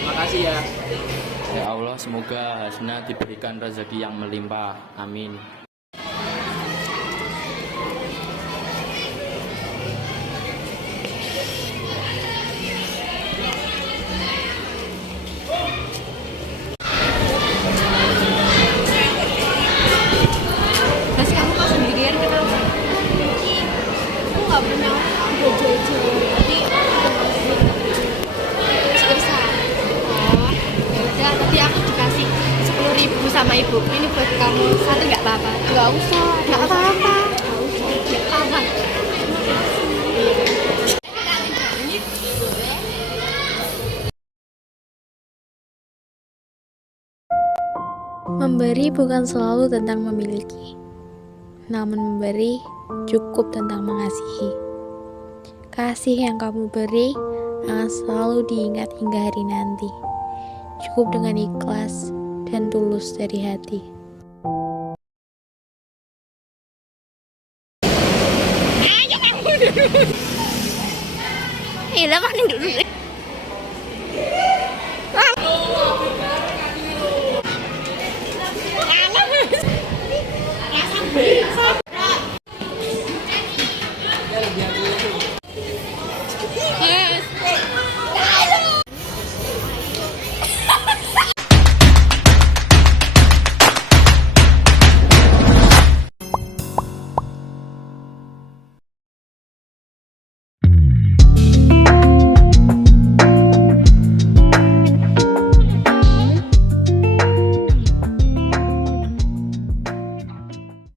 Makasih ya. Ya Allah, semoga Hasna diberikan rezeki yang melimpah. Amin. Mas, kamu kok sendirian kenapa? Aku nggak punya bojo-bojo. Tadi bisa. Oh, ya udah. Tadi aku dikasih 10.000 sama ibu. Ini buat kamu. Satu nggak apa-apa? Nggak usah. Nggak apa-apa. Nggak usah. Nggak apa. Memberi bukan selalu tentang memiliki, namun memberi cukup tentang mengasihi. Kasih yang kamu beri akan selalu diingat hingga hari nanti. Cukup dengan ikhlas dan tulus dari hati.